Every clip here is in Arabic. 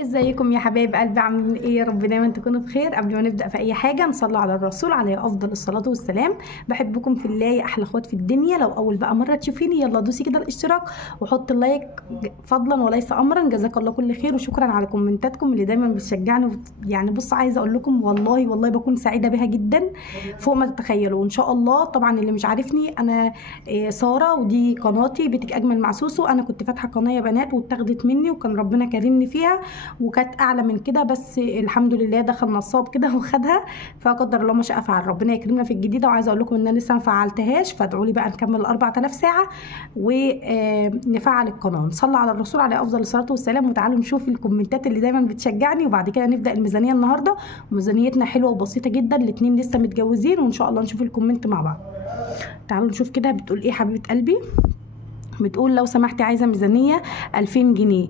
ازيكم يا حبايب قلبي؟ عاملين ايه؟ يا رب دايما تكونوا بخير. قبل ما نبدا في اي حاجه نصلي على الرسول عليه افضل الصلاه والسلام. بحبكم في الله يا احلى اخوات في الدنيا. لو اول بقى مره تشوفيني يلا دوسي كده الاشتراك وحط اللايك فضلا وليس امرا. جزاك الله كل خير وشكرا على كومنتاتكم اللي دايما بتشجعني يعني بص عايزه اقول لكم والله بكون سعيده بها جدا فوق ما تتخيلوا. وان شاء الله طبعا اللي مش عارفني انا ساره ودي قناتي بيتك اجمل مع سوسو. انا كنت فاتحه قناه يا بنات واتاخدت مني وكان ربنا كرمني فيها وكانت اعلى من كده، بس الحمد لله دخل نصاب كده وخدها، فقدر الله ما شاء فعل. ربنا يكرمنا في الجديده. وعايزه اقول لكم ان انا لسه ما فعلتهاش، فادعوا لي بقى نكمل ال 4000 ساعه ونفعل القناه. نصلي على الرسول عليه افضل الصلاه والسلام وتعالوا نشوف الكومنتات اللي دايما بتشجعني، وبعد كده نبدا الميزانيه النهارده. ميزانيتنا حلوه وبسيطه جدا، الاثنين لسه متجوزين وان شاء الله نشوف الكومنت مع بعض. تعالوا نشوف كده بتقول ايه حبيبه قلبي. بتقول لو سمحتي عايزه ميزانيه 2000 جنيه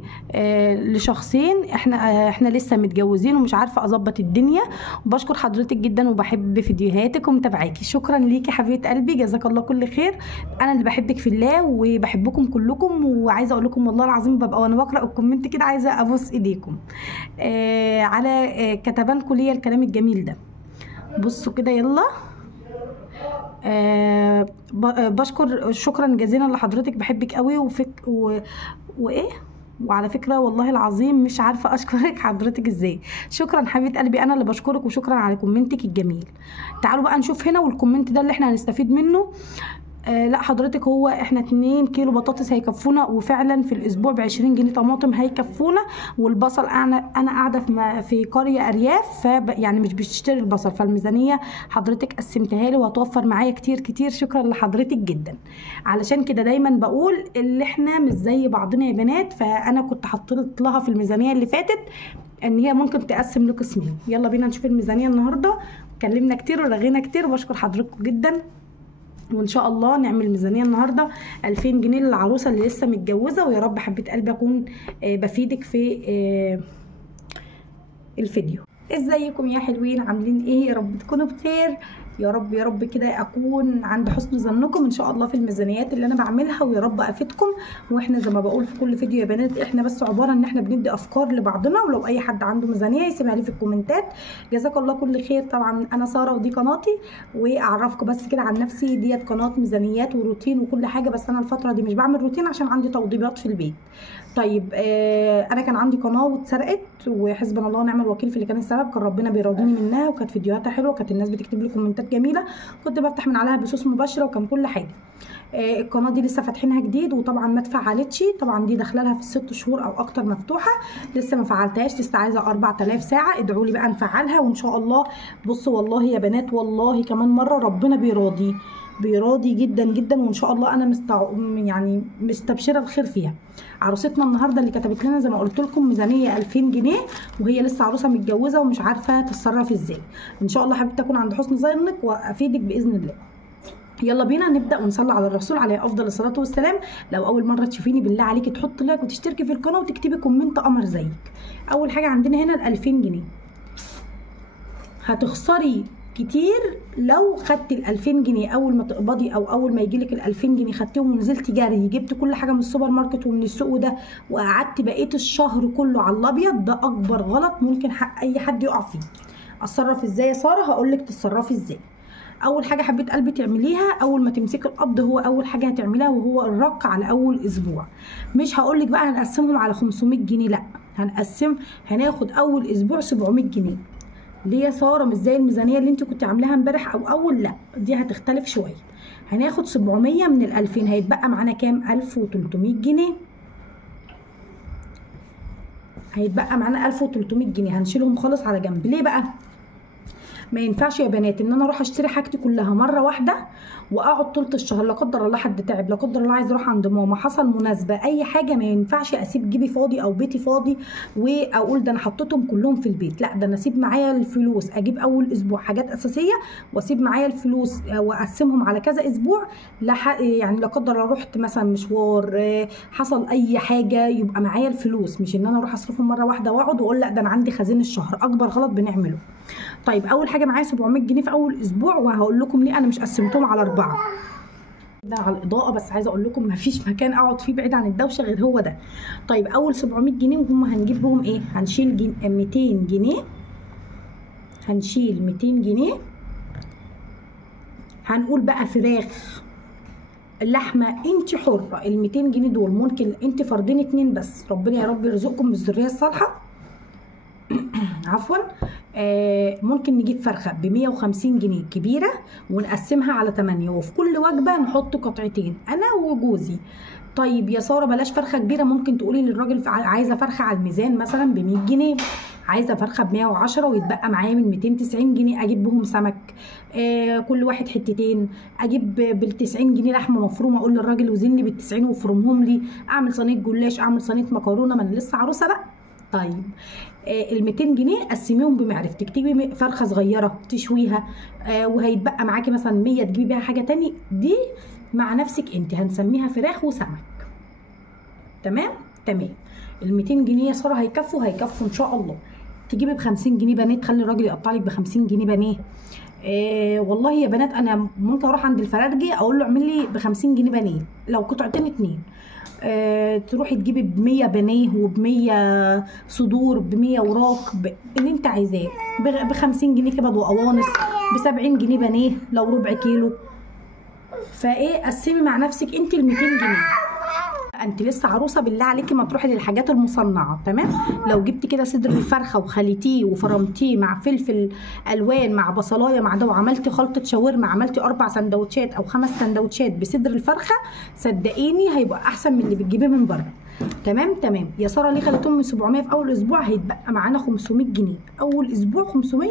لشخصين. احنا لسه متجوزين ومش عارفه اظبط الدنيا. وبشكر حضرتك جدا وبحب فيديوهاتك ومتابعاكي. شكرا ليكي حبيبه قلبي، جزاك الله كل خير. انا اللي بحبك في الله وبحبكم كلكم، وعايزه اقول لكم والله العظيم ببقى وانا بقرا الكومنت كده عايزه ابوس ايديكم على كتبانكم ليا الكلام الجميل ده. بصوا كده يلا. بشكر شكرا جزيلا لحضرتك، بحبك قوي وايه. وعلى فكره والله العظيم مش عارفه اشكرك حضرتك ازاي. شكرا حبيبه قلبي، انا اللي بشكرك وشكرا على كومنتك الجميل. تعالوا بقى نشوف هنا والكومنت ده اللي احنا هنستفيد منه. لا حضرتك، هو احنا 2 كيلو بطاطس هيكفونا، وفعلا في الاسبوع ب20 جنيه طماطم هيكفونا. والبصل انا قاعده في قريه ارياف، يعني مش بتشتري البصل، فالميزانيه حضرتك قسمتها لي وهتوفر معايا كتير كتير. شكرا لحضرتك جدا. علشان كده دايما بقول اللي احنا مش زي بعضنا يا بنات، فانا كنت حطيت لها في الميزانيه اللي فاتت ان هي ممكن تقسم لقسمين. يلا بينا نشوف الميزانيه النهارده. اتكلمنا كتير ورغينا كتير، بشكر حضرتك جدا. وان شاء الله نعمل ميزانيه النهارده 2000 جنيه للعروسه اللي لسه متجوزه. ويا رب حبيبه قلبي اكون بفيدك في الفيديو. ازيكم يا حلوين؟ عاملين ايه؟ يا رب تكونوا بخير. يا رب يا رب كده اكون عند حسن ظنكم ان شاء الله في الميزانيات اللي انا بعملها، ويا رب افيدكم. واحنا زي ما بقول في كل فيديو يا بنات، احنا بس عباره ان احنا بندي افكار لبعضنا، ولو اي حد عنده ميزانيه يسيبها لي في الكومنتات. جزاك الله كل خير. طبعا انا ساره ودي قناتي، واعرفكم بس كده عن نفسي، ديت قناه ميزانيات وروتين وكل حاجه، بس انا الفتره دي مش بعمل روتين عشان عندي توضيبات في البيت. طيب انا كان عندي قناه واتسرقت، وحسبنا الله ونعم الوكيل في اللي كان السبب. كان ربنا بيراضيني منها، وكانت فيديوهاتها حلوه، وكانت الناس بتكتب لي كومنتات جميله، كنت بفتح من عليها بثوث مباشره وكان كل حاجه. القناه دي لسه فاتحينها جديد، وطبعا ما اتفعلتش. طبعا دي داخله لها في ال6 شهور او اكتر مفتوحه، لسه ما فعلتهاش، لسه عايزه 4000 ساعه. ادعوا لي بقى نفعلها وان شاء الله. بصوا والله يا بنات، والله كمان مره ربنا بيراضي جدا جدا، وان شاء الله انا يعني مستبشره الخير فيها. عروستنا النهارده اللي كتبت لنا زي ما قلت لكم ميزانيه 2000 جنيه، وهي لسه عروسه متجوزه ومش عارفه تتصرف ازاي. ان شاء الله حبيبتي اكون عند حسن ظنك وافيدك باذن الله. يلا بينا نبدا ونصلي على الرسول عليه افضل الصلاه والسلام. لو اول مره تشوفيني بالله عليكي تحط لايك وتشتركي في القناه وتكتبي كومنت قمر زيك. اول حاجه عندنا هنا ال 2000 جنيه. هتخسري كتير لو خدتي ال 2000 جنيه اول ما تقبضي، او اول ما يجيلك ال 2000 جنيه خدتيهم ونزلتي جري جبت كل حاجه من السوبر ماركت ومن السوق ده، وقعدتي بقيت الشهر كله على الابيض. ده اكبر غلط ممكن اي حد يقع فيه. اتصرف ازاي يا ساره؟ هقول لك تتصرفي ازاي. اول حاجه حبيت قلبي تعمليها اول ما تمسكي القبض، هو اول حاجه هتعمليها وهو الرق على اول اسبوع. مش هقول لك بقى هنقسمهم على 500 جنيه، لا، هناخد اول اسبوع 700 جنيه. ليه يا ساره مش زي الميزانيه اللي انت كنت عاملاها امبارح او اول؟ لا، دي هتختلف شويه. هناخد 700 من ال2000، هيتبقى معانا كام؟ 1300 جنيه. هيتبقى معانا 1300 جنيه، هنشيلهم خالص على جنب. ليه بقى؟ ما ينفعش يا بنات ان انا اروح اشتري حاجتي كلها مره واحده واقعد طول الشهر. لا قدر الله حد تعب، لا قدر الله عايز اروح عند ماما، حصل مناسبه، اي حاجه، ما ينفعش اسيب جيبي فاضي او بيتي فاضي واقول ده انا حطيتهم كلهم في البيت. لا، ده انا اسيب معايا الفلوس، اجيب اول اسبوع حاجات اساسيه واسيب معايا الفلوس واقسمهم على كذا اسبوع. يعني لا قدر الله رحت مثلا مشوار، حصل اي حاجه، يبقى معايا الفلوس، مش ان انا اروح اصرفهم مره واحده واقعد واقول لا ده انا عندي خزين الشهر. اكبر غلط بنعمله. طيب اول حاجه معايا 700 جنيه في اول اسبوع، وهقول لكم ليه انا مش قسمتهم على 4. ده على الاضاءه، بس عايزه اقول لكم مفيش مكان اقعد فيه بعيد عن الدوشه غير هو ده. طيب اول 700 جنيه وهم هنجيب بهم ايه؟ هنشيل 200 جنيه، هنشيل 200 جنيه. هنقول بقى فراخ، اللحمه انت حره. ال 200 جنيه دول ممكن انت فردين 2 بس، ربنا يا رب يرزقكم بالذريه الصالحه. عفوا. ممكن نجيب فرخه ب 150 جنيه كبيره ونقسمها على 8، وفي كل وجبه نحط قطعتين انا وجوزي. طيب يا ساره بلاش فرخه كبيره، ممكن تقولي للراجل عايزه فرخه على الميزان مثلا ب 100 جنيه، عايزه فرخه ب 110 ويتبقى معايا من 290 جنيه اجيب بهم سمك، كل واحد حتتين. اجيب بال 90 جنيه لحمه مفرومه، اقول للراجل وزني بال 90 وافرمهم لي، اعمل صينيه جلاش، اعمل صينيه مكرونه، ما انا لسه عروسه بقى. طيب ال 200 جنيه قسميهم بمعرفتك، تجيبي فرخه صغيره تشويها، وهيتبقى معاكي مثلا 100 تجيبي بيها حاجه تاني، دي مع نفسك انت هنسميها فراخ وسمك. تمام. ال 200 جنيه يا ساره هيكفوا ان شاء الله. تجيبي ب 50 جنيه بانيه، تخلي الراجل يقطع لك ب 50 جنيه بانيه. والله يا بنات انا ممكن اروح عند الفرارجي اقول له اعمل لي ب 50 جنيه بانيه لو قطعتين 2. تروحي تجيبي ب 100 بانيه وب 100 صدور، ب 100 وراك، اللي انت عايزاه، ب 50 جنيه كبد وقوانص، ب 70 جنيه بانيه لو ربع كيلو. فايه قسمي مع نفسك انت ال 200 جنيه. انت لسه عروسه، بالله عليكي ما تروحي للحاجات المصنعه. تمام. لو جبتي كده صدر الفرخه وخليتيه وفرمتيه مع فلفل الوان مع بصلايه مع ده، وعملتي خلطه شاورما، عملتي 4 سندوتشات او 5 سندوتشات بصدر الفرخه، صدقيني هيبقى احسن من اللي بتجيبيه من بره. تمام. يا ساره ليه خليتهم من 700 في اول اسبوع؟ هيتبقى معانا 500 جنيه اول اسبوع. 500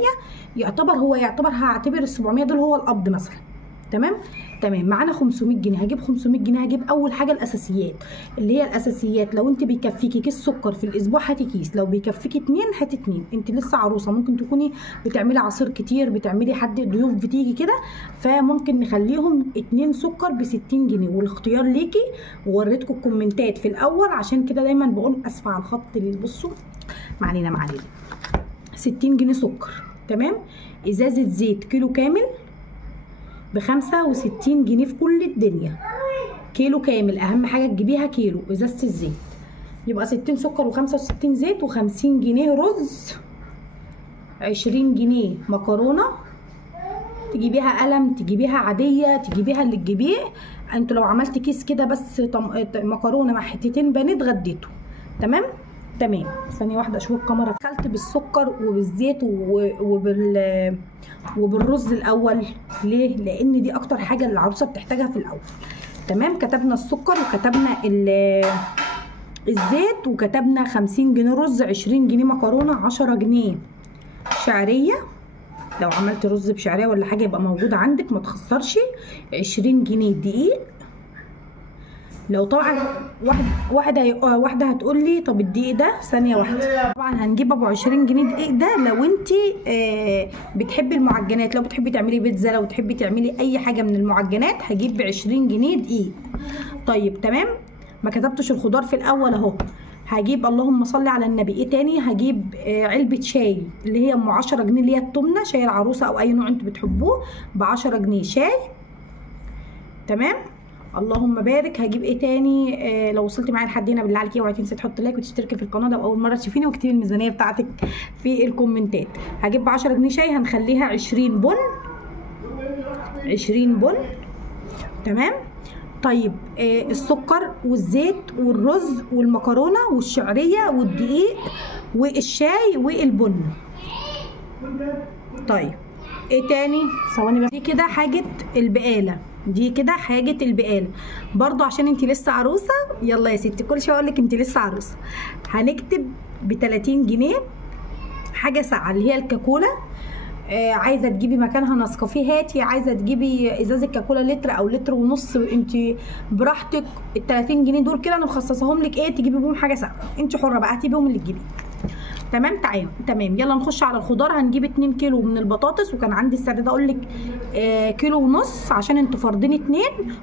هعتبر ال 700 دول هو القبض مثلا. تمام. معانا 500 جنيه. هجيب 500 جنيه، هجيب اول حاجه الاساسيات، اللي هي الاساسيات. لو انت بيكفيكي كيس سكر في الاسبوع هاتي كيس، لو بيكفيكي 2 هاتي 2. انت لسه عروسه، ممكن تكوني بتعملي عصير كتير، بتعملي حد ضيوف بتيجي كده، فممكن نخليهم 2 سكر ب 60 جنيه، والاختيار ليكي. ووريتكم الكومنتات في الاول، عشان كده دايما بقول اسفه على الخط اللي بصوا، ما علينا 60 جنيه سكر. تمام. ازازه زيت كيلو كامل ب 65 جنيه في كل الدنيا، كيلو كامل. اهم حاجه تجيبيها كيلو ازازه الزيت، يبقى 60 سكر و65 زيت و50 جنيه رز، 20 جنيه مكرونه، تجيبيها قلم، تجيبيها عاديه، تجيبيها اللي تجيبيه. انتوا لو عملتي كيس كده بس مكرونه مع حتتين بانيه اتغديتوا. تمام. ثانيه واحده اشوف الكاميرا. دخلت بالسكر وبالزيت وبالرز الاول. ليه؟ لان دي اكتر حاجه العروسه بتحتاجها في الاول. تمام. كتبنا السكر وكتبنا الزيت وكتبنا 50 جنيه رز، 20 جنيه مكرونه، 10 جنيه شعريه. لو عملت رز بشعريه ولا حاجه يبقى موجود عندك ما تخسرش. 20 جنيه دقيق. لو طبعا واحده هتقول لي طب الدقيق ده، ثانيه واحده، طبعا هنجيب ابو 20 جنيه دقيق ده لو انت بتحبي المعجنات، لو بتحبي تعملي بيتزا، لو بتحبي تعملي اي حاجه من المعجنات هجيب ب 20 جنيه دقيق. طيب تمام. ما كتبتش الخضار في الاول اهو. هجيب اللهم صل على النبي ايه تاني، هجيب علبه شاي اللي هي ام 10 جنيه، اللي هي التمنه، شاي العروسه او اي نوع انتوا بتحبوه، ب 10 جنيه شاي. تمام. اللهم بارك. هجيب ايه تاني؟ لو وصلتي معايا لحد هنا بالله عليكي اوعي تنسي تحطي لايك وتشتركي في القناه لو اول مره تشوفيني، واكتبي الميزانيه بتاعتك في الكومنتات. هجيب ب 10 جنيه شاي، هنخليها 20 بن. 20 بن. تمام. طيب السكر والزيت والرز والمكرونه والشعريه والدقيق والشاي والبن. طيب ايه تاني؟ ثواني بس. دي كده حاجه البقاله، برضو عشان انت لسه عروسه. يلا يا ستي، كل شويه اقول لك انت لسه عروسه. هنكتب ب 30 جنيه حاجه ساقعه اللي هي الكاكولا. عايزه تجيبي مكانها نسكافيه هاتي، عايزه تجيبي ازازه كاكولا لتر او لتر ونص انت براحتك. ال 30 جنيه دول كده انا مخصصاهم لك تجيبي بيهم حاجه ساقعه، انت حره بقى، هاتي بيهم اللي تجيبيه. تمام. يلا نخش على الخضار. هنجيب 2 كيلو من البطاطس، وكان عندي السعر ده اقول لك كيلو ونص عشان انتوا فاردين 2،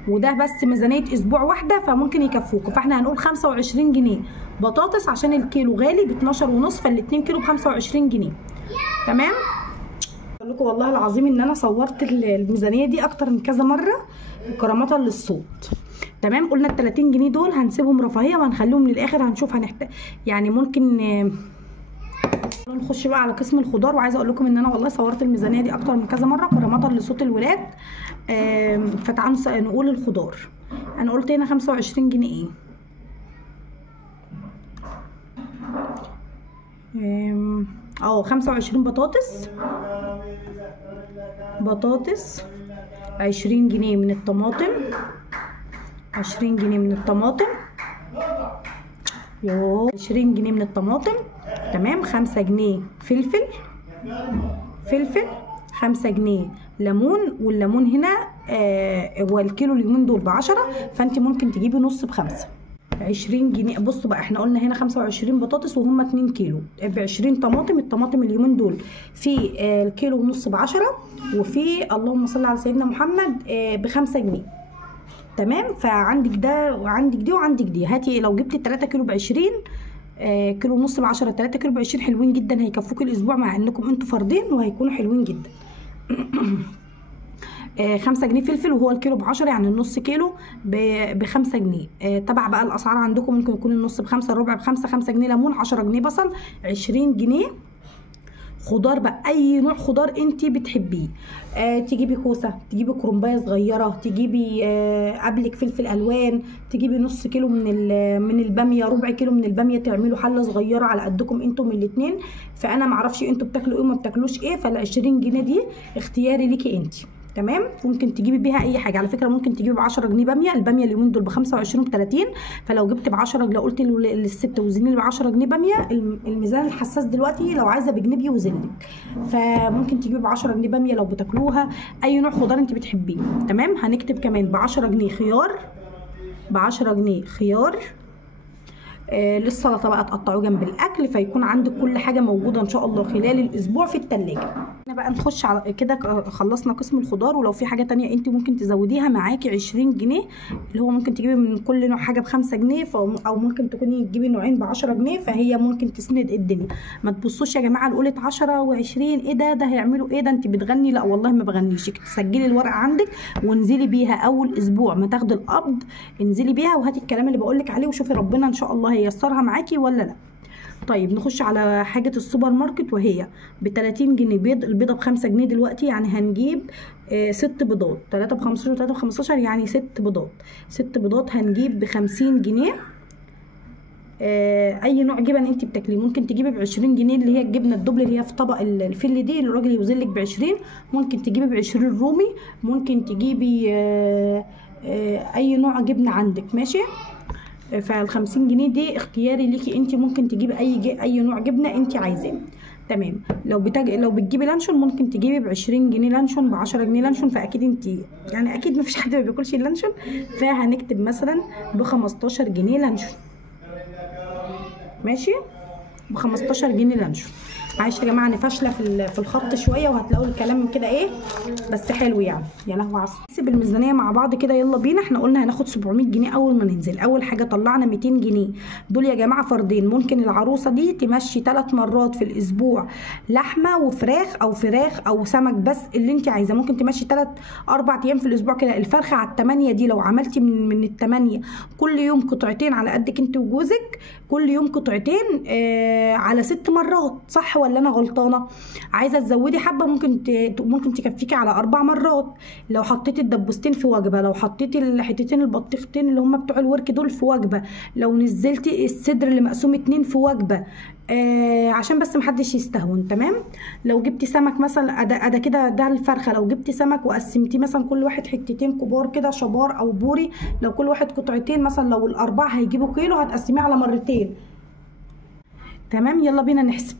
وده بس ميزانيه اسبوع واحده فممكن يكفوكوا. فاحنا هنقول 25 جنيه بطاطس عشان الكيلو غالي ب 12 ونص، فال2 كيلو ب 25 جنيه. تمام. اقول لكم والله العظيم ان انا صورت الميزانيه دي اكتر من كذا مره كرامه للصوت. تمام، قلنا ال 30 جنيه دول هنسيبهم رفاهيه وهنخليهم للاخر، هنشوف هنحتاج يعني ممكن نخش بقى على قسم الخضار. وعايزه اقول لكم ان انا والله صورت الميزانيه دي اكتر من كذا مره كرامه لصوت الولاد. فتعالوا نقول الخضار. انا قلت هنا 25 جنيه ايه 25 بطاطس 20 جنيه من الطماطم 20 جنيه من الطماطم 20 جنيه من الطماطم. تمام، 5 جنيه فلفل 5 جنيه ليمون. والليمون هنا هو الكيلو اليومين دول ب10، فانت ممكن تجيبي نص ب5. 20 جنيه. بصوا بقى، احنا قلنا هنا 25 بطاطس وهم 2 كيلو ب20 طماطم. الطماطم اليومين دول في الكيلو ونص ب10، وفي اللهم صل على سيدنا محمد ب5 جنيه. تمام، فعندك ده وعندك دي وعندك دي. هاتي لو جبتي 3 كيلو ب20، كيلو ونص ب10، 3 كيلو ب20 حلوين جدا، هيكفوكوا الاسبوع مع انكم انتوا فردين وهيكونوا حلوين جدا. 5 جنيه فلفل وهو الكيلو ب10، يعني النص كيلو ب5 جنيه. تبع بقى الاسعار عندكم، ممكن يكون النص ب5، الربع ب5. 5 جنيه ليمون، 10 جنيه بصل، 20 جنيه خضار بقى، اي نوع خضار انت بتحبيه. تجيبي كوسه، تجيبي كرنبايه صغيره، تجيبي قبلك فلفل الوان، تجيبي نص كيلو من الباميه، ربع كيلو من الباميه، تعملوا حله صغيره على قدكم انتم الاثنين. فانا معرفش انتوا بتاكلوا ايه وما بتاكلوش ايه، فال20 جنيه دي اختياري ليكي انت. تمام، ممكن تجيبي بيها اي حاجه. على فكره ممكن تجيبي ب10 جنيه باميه. الباميه اليومين دول ب25 وب30، فلو جبت ب10، لو قلت للست وزني لي ب10 جنيه باميه، الميزان الحساس دلوقتي لو عايزه بجنيه بيوزنلك، فممكن تجيبي ب10 جنيه باميه لو بتاكلوها. اي نوع خضار انت بتحبيه. تمام، هنكتب كمان ب10 جنيه خيار، ب10 جنيه خيار. للسلطه بقى تقطعوه جنب الاكل، فيكون عندك كل حاجه موجوده ان شاء الله خلال الاسبوع في الثلاجه. هنا بقى نخش على كده، خلصنا قسم الخضار. ولو في حاجه تانية انت ممكن تزوديها معاكي 20 جنيه، اللي هو ممكن تجيبي من كل نوع حاجه ب5 جنيه، او ممكن تكوني تجيبي نوعين ب10 جنيه، فهي ممكن تسند الدنيا. ما تبصوش يا جماعه لقولة 10 و20 ايه ده هيعملوا ايه، ده انت بتغني. لا والله ما بغنيش. تسجلي الورقه عندك وانزلي بيها اول اسبوع ما تاخدي القبض، انزلي بيها وهاتي الكلام اللي بقول لك عليه، وشوفي ربنا ان شاء الله هييسرها معاكي ولا لا. طيب نخش على حاجه السوبر ماركت، وهي ب30 جنيه بيض. البيضه ب5 جنيه دلوقتي، يعني هنجيب 6 بيضات، 3 ب15 و3 ب15، يعني 6 بيضات. 6 بيضات هنجيب ب50 جنيه. اي نوع جبن انت بتاكليه ممكن تجيبي ب20 جنيه، اللي هي الجبنه الدبل اللي هي في طبق الفل دي، الراجل يوزن لك ب20. ممكن تجيبي ب20 رومي، ممكن تجيبي اي نوع جبنه عندك. ماشي، فال50 جنيه دي اختياري ليكي انت، ممكن تجيبي اي نوع جبنه انت عايزاه. تمام، لو بتجيبي لانشون ممكن تجيبي ب20 جنيه لانشون، ب10 جنيه لانشون. فاكيد انت يعني اكيد مفيش حد ما بياكلش اللانشون، فهنكتب مثلا ب15 جنيه لانشون. ماشي، ب15 جنيه لانشون. معلش يا جماعه انا فاشله في الخط شويه، وهتلاقوا الكلام كده ايه بس حلو يعني. يا لهوي عسل. نحسب الميزانيه مع بعض كده، يلا بينا. احنا قلنا هناخد 700 جنيه اول ما ننزل. اول حاجه طلعنا 200 جنيه دول يا جماعه فردين. ممكن العروسه دي تمشي 3 مرات في الاسبوع لحمه وفراخ، او فراخ او سمك، بس اللي انت عايزاه. ممكن تمشي 3-4 ايام في الاسبوع كده. الفرخه على ال8 دي لو عملتي من ال8 كل يوم قطعتين على قدك انت وجوزك، كل يوم قطعتين على 6 مرات، صح ولا انا غلطانه؟ عايزه تزودي حبه ممكن تكفيكي على 4 مرات. لو حطيتي الدبوستين في وجبه، لو حطيتي الحتتين البطيختين اللي هم بتوع الورك دول في وجبه، لو نزلتي الصدر اللي مقسوم 2 في وجبه، عشان بس محدش يستهون. تمام، لو جبتي سمك مثلا، ده كده ده الفرخه. لو جبتي سمك وقسمتيه مثلا كل واحد حتتين كبار كده، شبار او بوري، لو كل واحد قطعتين مثلا، لو الاربعه هيجيبوا كيلو، هتقسميه على مرتين. تمام، يلا بينا نحسب.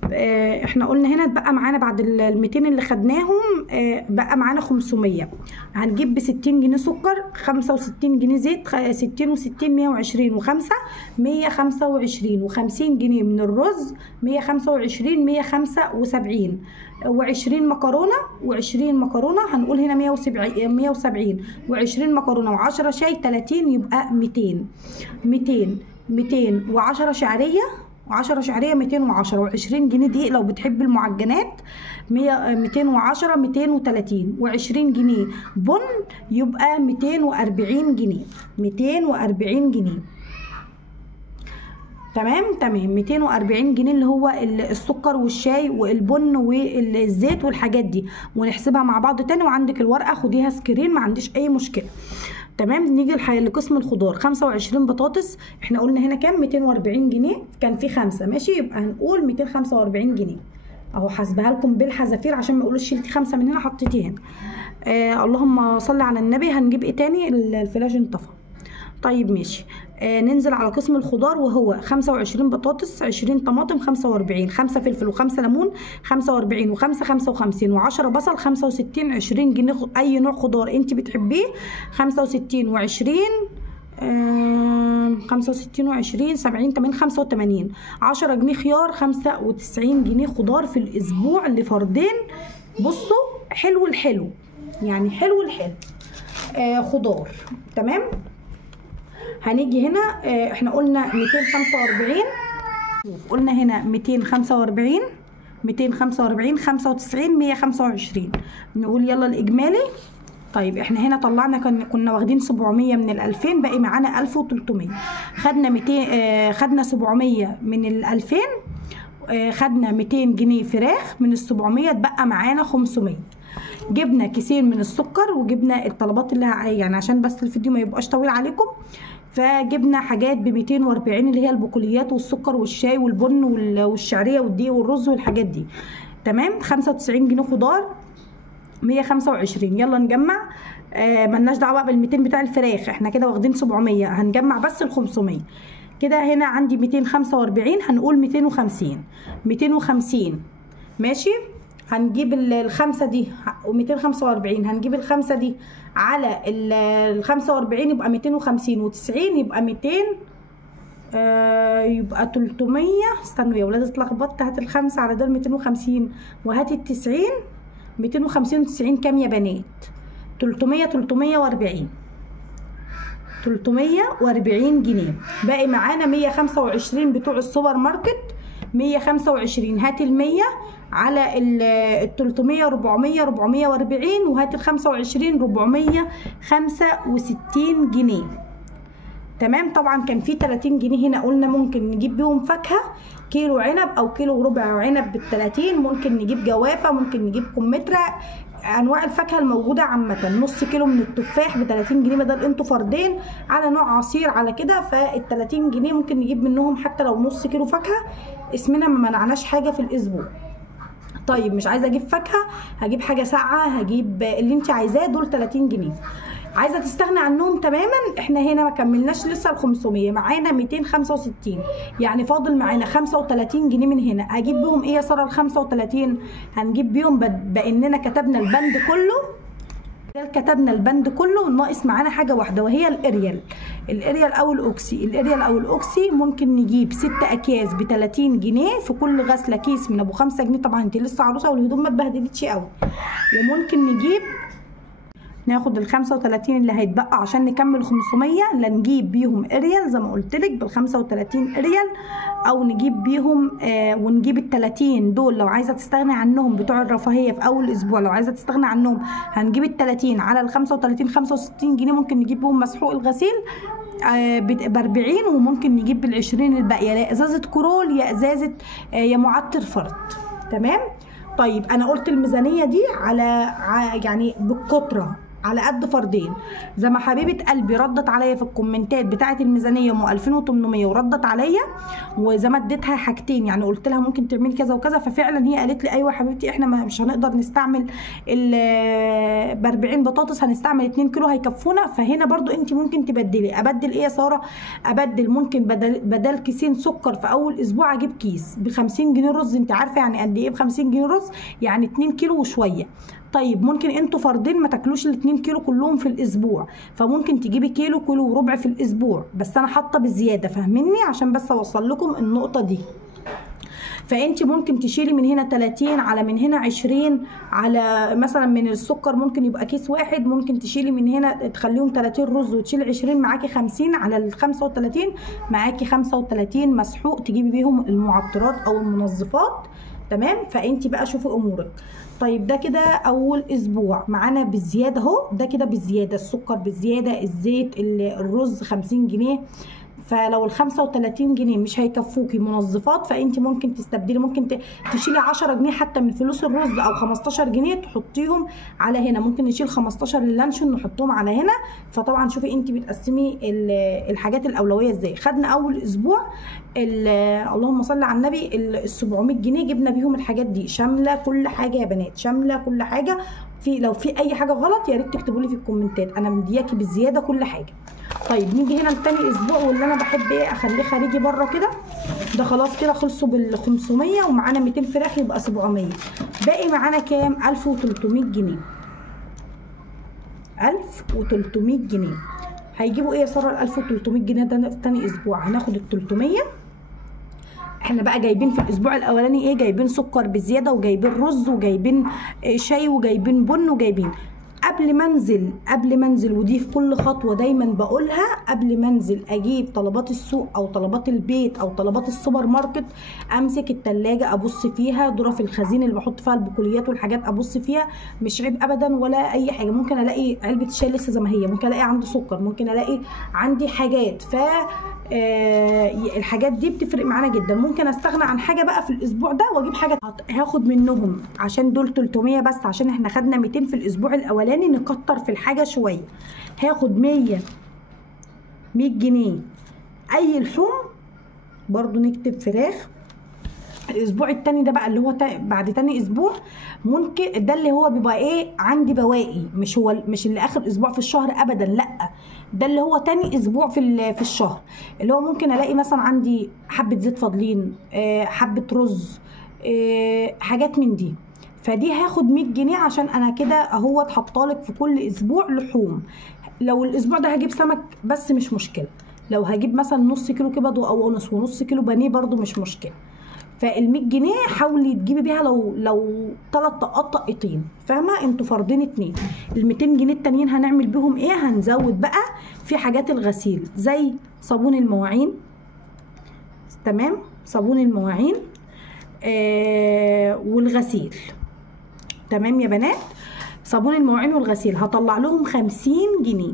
احنا قلنا هنا اتبقى معانا بعد ال200 اللي خدناهم، بقى معانا 500. هنجيب ب60 جنيه سكر، 65 جنيه زيت، 60 و60 120 و5 125، و50 جنيه من الرز 125 175، و20 مكرونه، و20 مكرونه هنقول هنا 170 و20 مكرونه، و10 شاي 30، يبقى 200 و10 شعريه و10 شعريه 210، و20 جنيه دقيق لو بتحب المعجنات 210 230، و20 جنيه بن يبقى 240 جنيه 240 جنيه. تمام 240 جنيه اللي هو السكر والشاي والبن والزيت والحاجات دي، ونحسبها مع بعض تاني. وعندك الورقه خديها سكرين، ما عنديش اي مشكله. تمام. نيجي لقسم الخضار. 25 بطاطس احنا قلنا هنا كام؟ 240 جنيه، كان في 5 ماشي، يبقى هنقول 245 جنيه اهو. حاسبها لكم بالحذافير عشان ما يقولوش شلتي 5 من هنا حطيتي هنا. اللهم صل على النبي. هنجيب ايه تاني؟ الفلاش انطفى. طيب ماشي. ننزل على قسم الخضار وهو 25 بطاطس، 20 طماطم، 45، 5 فلفل و5 ليمون، 45 و5 55، و10 بصل، 65، 20 جنيه اي نوع خضار انت بتحبيه، 65 و20 65 و20 70 80 85، 10 جنيه خيار، 95 جنيه خضار في الاسبوع لفردين. بصوا حلو الحلو يعني، حلو الحلو خضار. تمام. هنيجي هنا احنا قلنا 245، قلنا هنا 245 95 125. نقول يلا الاجمالي. طيب احنا هنا طلعنا كنا واخدين 700 من ال2000، باقي معانا 1300. خدنا 200 خدنا 700 من ال2000، خدنا 200 جنيه فراخ من ال700، اتبقى معانا 500. جبنا كيسين من السكر، وجبنا الطلبات اللي يعني عشان بس الفيديو ما يبقاش طويل عليكم، فجبنا حاجات ب 240 اللي هي البقوليات والسكر والشاي والبن والشعريه والدقيق والرز والحاجات دي. تمام. 95 جنيه خضار، 125. يلا نجمع. ملناش دعوه بال200 بتاع الفراخ، احنا كده واخدين 700، هنجمع بس ال500 كده. هنا عندي 245، هنقول 250 ماشي. هنجيب الخمسة دي و245، هنجيب الخمسة دي على ال45 يبقى 250، و90 يبقى 200، يبقى 300. استنوا يا ولاد اتلخبطت. هات الخمسة على دول 250 وهات ال90. 250 و90 كام يا بنات؟ 340 جنيه. باقي معانا 125 بتوع السوبر ماركت. 125 هات ال100 على ال300 400 440، وهات ال25 465 جنيه. تمام. طبعا كان في 30 جنيه هنا، قلنا ممكن نجيب بيهم فاكهه، كيلو عنب او كيلو وربع عنب بال30، ممكن نجيب جوافه، ممكن نجيب كمثرى، انواع الفاكهه الموجوده عامه. نص كيلو من التفاح ب30 جنيه بدل انتوا فردين على نوع عصير على كده، فال30 جنيه ممكن نجيب منهم حتى لو نص كيلو فاكهه، اسمنا ما منعناش حاجه في الاسبوع. طيب مش عايزه اجيب فاكهه، هجيب حاجه ساقعه، هجيب اللي انت عايزاه، دول 30 جنيه. عايزه تستغني عنهم تماما، احنا هنا ما كملناش لسه ال500، معانا 265، يعني فاضل معانا 35 جنيه من هنا. هجيب بيهم ايه يا ساره ال35؟ هنجيب بيهم باننا كتبنا البند كله، كتبنا البند كله، ناقص معانا حاجه واحده وهي الاريال او الاوكسي. الاريال او الاوكسي ممكن نجيب 6 اكياس ب30 جنيه، في كل غسله كيس من ابو 5 جنيه. طبعا انت لسه عروسه والهدوم ما اتبهدلتش قوي. وممكن ناخد ال35 اللي هيتبقى عشان نكمل 500، لا نجيب بيهم اريال زي ما قلت لك بال35 اريال، او نجيب بيهم ونجيب ال30 دول لو عايزه تستغني عنهم بتوع الرفاهيه في اول اسبوع. لو عايزه تستغني عنهم هنجيب ال30 على ال35 65 جنيه، ممكن نجيب بيهم مسحوق الغسيل ب40، وممكن نجيب بال20 الباقيه، يا ازازه كرول يا ازازه يا معطر فرد. تمام. طيب انا قلت الميزانيه دي على يعني بالكتره على قد فردين. زي ما حبيبه قلبي ردت عليا في الكومنتات بتاعه الميزانيه ام 2800 وردت عليا، وزي ما اديتها حاجتين يعني قلت لها ممكن تعملي كذا وكذا، ففعلا هي قالت لي ايوه حبيبتي احنا مش هنقدر نستعمل ب 40 بطاطس، هنستعمل 2 كيلو هيكفونا. فهنا برضو انت ممكن تبدلي. ابدل ايه يا ساره؟ ابدل ممكن بدل كيسين سكر في اول اسبوع اجيب كيس ب 50 جنيه رز. انت عارفه يعني قد ايه ب 50 جنيه رز؟ يعني 2 كيلو وشويه. طيب ممكن انتوا فردين ما تاكلوش ال2 كيلو كلهم في الاسبوع، فممكن تجيبي كيلو وربع في الاسبوع، بس انا حاطه بالزياده، فاهميني؟ عشان بس اوصل لكم النقطه دي. فانت ممكن تشيلي من هنا 30 على من هنا 20 على مثلا من السكر ممكن يبقى كيس واحد، ممكن تشيلي من هنا تخليهم 30 رز وتشيلي 20 معاكي 50 على ال 35 معاكي 35 مسحوق تجيبي بيهم المعطرات او المنظفات. تمام. فانت بقى شوفي امورك. طيب ده كده اول اسبوع معانا بالزياده اهو، ده كده بالزياده، السكر بالزياده، الزيت، الرز 50 جنيه. فلو ال 35 جنيه مش هيكفوكي منظفات فانت ممكن تستبدلي، ممكن تشيلي 10 جنيه حتى من فلوس الرز او 15 جنيه تحطيهم على هنا، ممكن نشيل 15 للانشون نحطهم على هنا. فطبعا شوفي انت بتقسمي الحاجات الاولويه ازاي. خدنا اول اسبوع اللهم صل على النبي ال 700 جنيه جبنا بيهم الحاجات دي، شامله كل حاجه يا بنات، شامله كل حاجه. لو في اي حاجه غلط يا ريت تكتبوا لي في الكومنتات، انا مدياكي بالزياده كل حاجه. طيب نيجي هنا لتاني اسبوع، واللي انا بحب ايه اخليه خارجي بره كده. ده خلاص كده خلصوا بال 500 ومعانا 200 فراخ يبقى 700. باقي معانا كام؟ 1300 جنيه. 1300 جنيه. هيجيبوا ايه يا ساره ال 1300 جنيه ده في تاني اسبوع؟ هناخد ال 300. احنا بقى جايبين في الاسبوع الاولاني ايه؟ جايبين سكر بزياده وجايبين رز وجايبين شاي وجايبين بن وجايبين. قبل ما انزل ودي في كل خطوه دايما بقولها، قبل ما انزل اجيب طلبات السوق او طلبات البيت او طلبات السوبر ماركت، امسك التلاجة ابص فيها، ظرف الخزين اللي بحط فيها البقوليات والحاجات ابص فيها، مش عيب ابدا ولا اي حاجه. ممكن الاقي علبه الشاي لسه زي ما هي، ممكن الاقي عندي سكر، ممكن الاقي عندي حاجات. الحاجات دي بتفرق معانا جدا. ممكن استغنى عن حاجه بقى في الاسبوع ده واجيب حاجه هاخد منهم، عشان دول 300 بس، عشان احنا خدنا 200 في الاسبوع الاولاني، نكتر في الحاجه شويه. هاخد 100 جنيه اي لحوم، برضو نكتب فراخ. الاسبوع التاني ده بقى اللي هو بعد تاني اسبوع، ممكن ده اللي هو بيبقى ايه عندي بواقي، مش اللي اخر اسبوع في الشهر ابدا، لا ده اللي هو تاني اسبوع في الشهر، اللي هو ممكن الاقي مثلا عندي حبه زيت فاضلين، حبه رز، حاجات من دي. فدي هاخد 100 جنيه عشان انا كده اهو حاطالك في كل اسبوع لحوم. لو الاسبوع ده هجيب سمك بس مش مشكله، لو هجيب مثلا نص كيلو كبد او ونص كيلو بانيه برضو مش مشكله. فال 100 جنيه حاولي تجيبي بيها لو 3 طقات طقتين، فاهمه؟ انتوا فردين 2. ال 200 جنيه التانيين هنعمل بيهم ايه؟ هنزود بقى في حاجات الغسيل زي صابون المواعين. تمام، صابون المواعين والغسيل. تمام يا بنات، صابون المواعين والغسيل هطلع لهم 50 جنيه.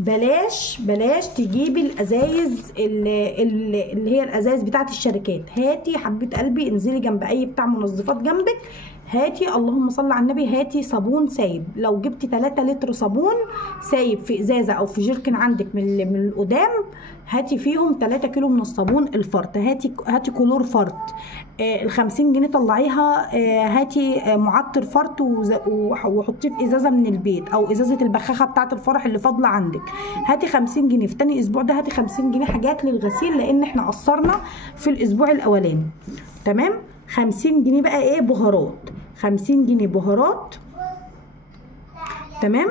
بلاش تجيبي الازايز اللي هي الازايز بتاعت الشركات. هاتي حبيبه قلبي، انزلي جنب اي بتاع منظفات جنبك، هاتي اللهم صل على النبي، هاتي صابون سايب. لو جبتي 3 لتر صابون سايب في ازازه او في جيركن عندك من القدام، هاتي فيهم 3 كيلو من الصابون الفرط. هاتي كلور فرط. ال 50 جنيه طلعيها، هاتي معطر فرط وحطيه في ازازه من البيت او ازازه البخاخه بتاعه الفرح اللي فاضله عندك. هاتي 50 جنيه في تاني اسبوع ده، هاتي 50 جنيه حاجات للغسيل لان احنا قصرنا في الاسبوع الاولاني. تمام. 50 جنيه بقى ايه؟ بهارات. 50 جنيه بهارات. تمام.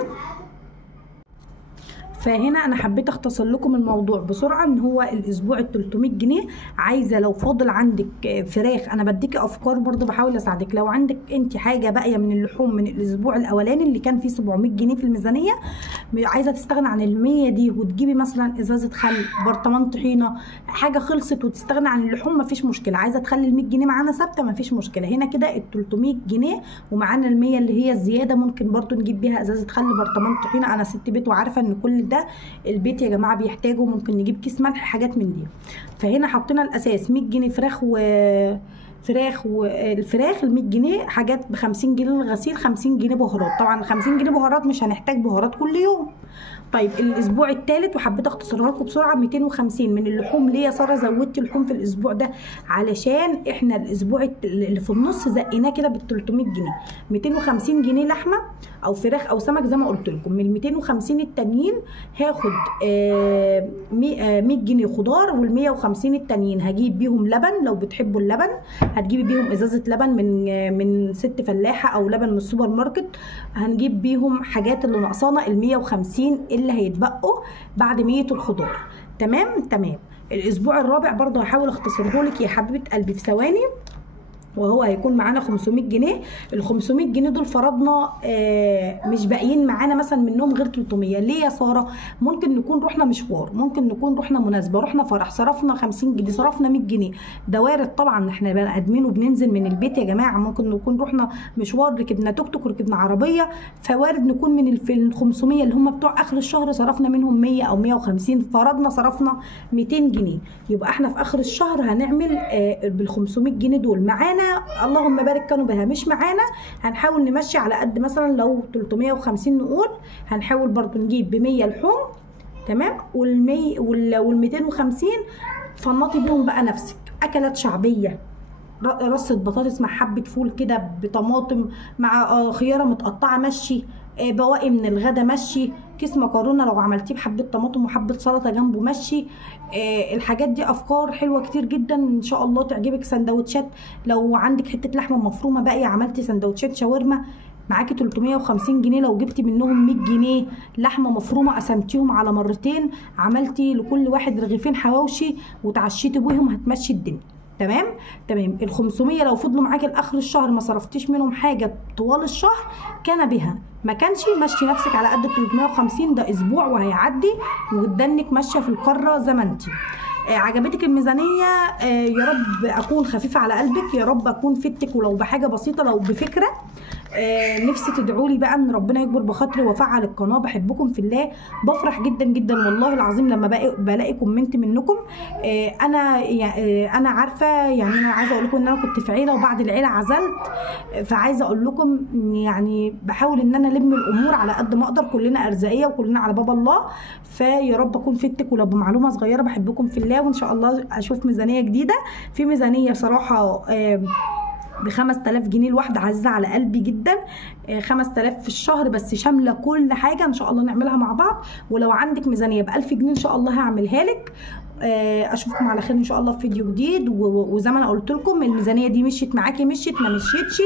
فهنا انا حبيت اختصر لكم الموضوع بسرعه، ان هو الاسبوع ال 300 جنيه. عايزه لو فاضل عندك فراخ، انا بديكي افكار برضو بحاول اساعدك. لو عندك انت حاجه باقيه من اللحوم من الاسبوع الاولاني اللي كان فيه 700 جنيه في الميزانيه، عايزه تستغنى عن ال100 دي وتجيبي مثلا ازازه خل، برطمان طحينه، حاجه خلصت وتستغنى عن اللحوم، مفيش مشكله. عايزه تخلي ال100 جنيه معانا ثابته، مفيش مشكله. هنا كده ال 300 جنيه ومعانا ال100 اللي هي الزياده، ممكن برضو نجيب بيها ازازه خل، برطمان طحينه. انا ست بيت وعارفه ان كل ده البيت يا جماعه بيحتاجوا، ممكن نجيب كيس ملح، حاجات من دي. فهنا حطينا الاساس 100 جنيه فراخ والفراخ ال 100 جنيه، حاجات ب 50 جنيه للغسيل، 50 جنيه بهارات. طبعا 50 جنيه بهارات مش هنحتاج بهارات كل يوم. طيب الاسبوع الثالث وحبيت اختصرها لكم بسرعه، 250 من اللحوم. ليه يا ساره زودتي اللحوم في الاسبوع ده؟ علشان احنا الاسبوع اللي في النص زقيناه كده بال 300 جنيه. 250 جنيه لحمه او فراخ او سمك زي ما قلت لكم. من ال 250 التانيين هاخد 100 جنيه خضار، وال 150 التانيين هجيب بيهم لبن. لو بتحبوا اللبن هتجيبي بيهم ازازه لبن من ست فلاحه او لبن من السوبر ماركت. هنجيب بيهم حاجات اللي ناقصانا، ال 150 اللي هيتبقوا بعد 100 الخضار. تمام. الاسبوع الرابع برضه هحاول اختصره لك يا حبيبه قلبي في ثواني، وهو هيكون معانا 500 جنيه. ال 500 جنيه دول فرضنا مش باقيين معانا مثلا منهم غير 300. ليه يا ساره؟ ممكن نكون رحنا مشوار، ممكن نكون رحنا مناسبه، رحنا فرح، صرفنا 50 جنيه، صرفنا 100 جنيه. ده وارد طبعا، احنا بني ادمين وبننزل من البيت يا جماعه. ممكن نكون رحنا مشوار، ركبنا توك توك، ركبنا عربيه، فوارد نكون من ال 500 اللي هم بتوع اخر الشهر صرفنا منهم 100 او 150، فرضنا صرفنا 200 جنيه. يبقى احنا في اخر الشهر هنعمل بال 500 جنيه دول معانا، اللهم بارك كانوا بها، مش معانا هنحاول نمشي على قد مثلا لو 350 نقول، هنحاول برضو نجيب ب 100 لحوم، تمام، وال 250 فنطي بيهم بقى نفسك. اكلات شعبيه، رصه بطاطس مع حبه فول كده بطماطم مع خياره متقطعه مشي، بواقي من الغدا مشي، كيس مكرونه لو عملتيه بحبه طماطم وحبه سلطه جنبه مشي. الحاجات دي افكار حلوه كتير جدا ان شاء الله تعجبك. سندوتشات، لو عندك حته لحمه مفرومه باقيه عملتي سندوتشات شاورما، معاكي 350 جنيه، لو جبتي منهم 100 جنيه لحمه مفرومه قسمتيهم على مرتين، عملتي لكل واحد رغيفين حواوشي وتعشيتي بيهم، هتمشي الدنيا. تمام. ال 500 لو فضلوا معاكي لاخر الشهر ما صرفتيش منهم حاجه طوال الشهر كان بها، ما كانش مشي نفسك على قد 350. ده اسبوع وهيعدي وقدامك ماشيه في القاره زي ما انتي. عجبتك الميزانيه؟ يا رب اكون خفيفه على قلبك، يا رب اكون فدتك ولو بحاجه بسيطه، لو بفكره. نفسي تدعوا لي بقى ان ربنا يكبر بخاطري وافعل القناه. بحبكم في الله، بفرح جدا جدا والله العظيم لما بلاقي كومنت منكم. انا عارفه، يعني انا عايزه اقول لكم ان انا كنت في عيله وبعد العيله عزلت، فعايزه اقول لكم يعني بحاول ان انا الم الامور على قد ما اقدر، كلنا ارزاقيه وكلنا على باب الله. فيا رب اكون فدتك ولو بمعلومه صغيره. بحبكم في الله، وان شاء الله اشوف ميزانيه جديده. في ميزانيه صراحه ب 5000 جنيه الواحده، عزيزه على قلبي جدا. 5000 في الشهر بس شامله كل حاجه، ان شاء الله نعملها مع بعض. ولو عندك ميزانيه ب 1000 جنيه ان شاء الله هعملها لك. اشوفكم على خير ان شاء الله في فيديو جديد. وزي ما انا قلت لكم الميزانيه دي مشيت معاكي، مشيت ما مشيتش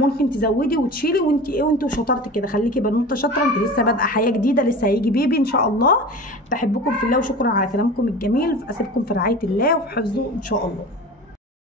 ممكن تزودي وتشيلي، وانت وشطارتك كده. خليكي بنوته شاطره، انت لسه بادئه حياه جديده، لسه هيجي بيبي ان شاء الله. بحبكم في الله وشكرا على كلامكم الجميل. اسيبكم في رعايه الله وفي حفظه ان شاء الله.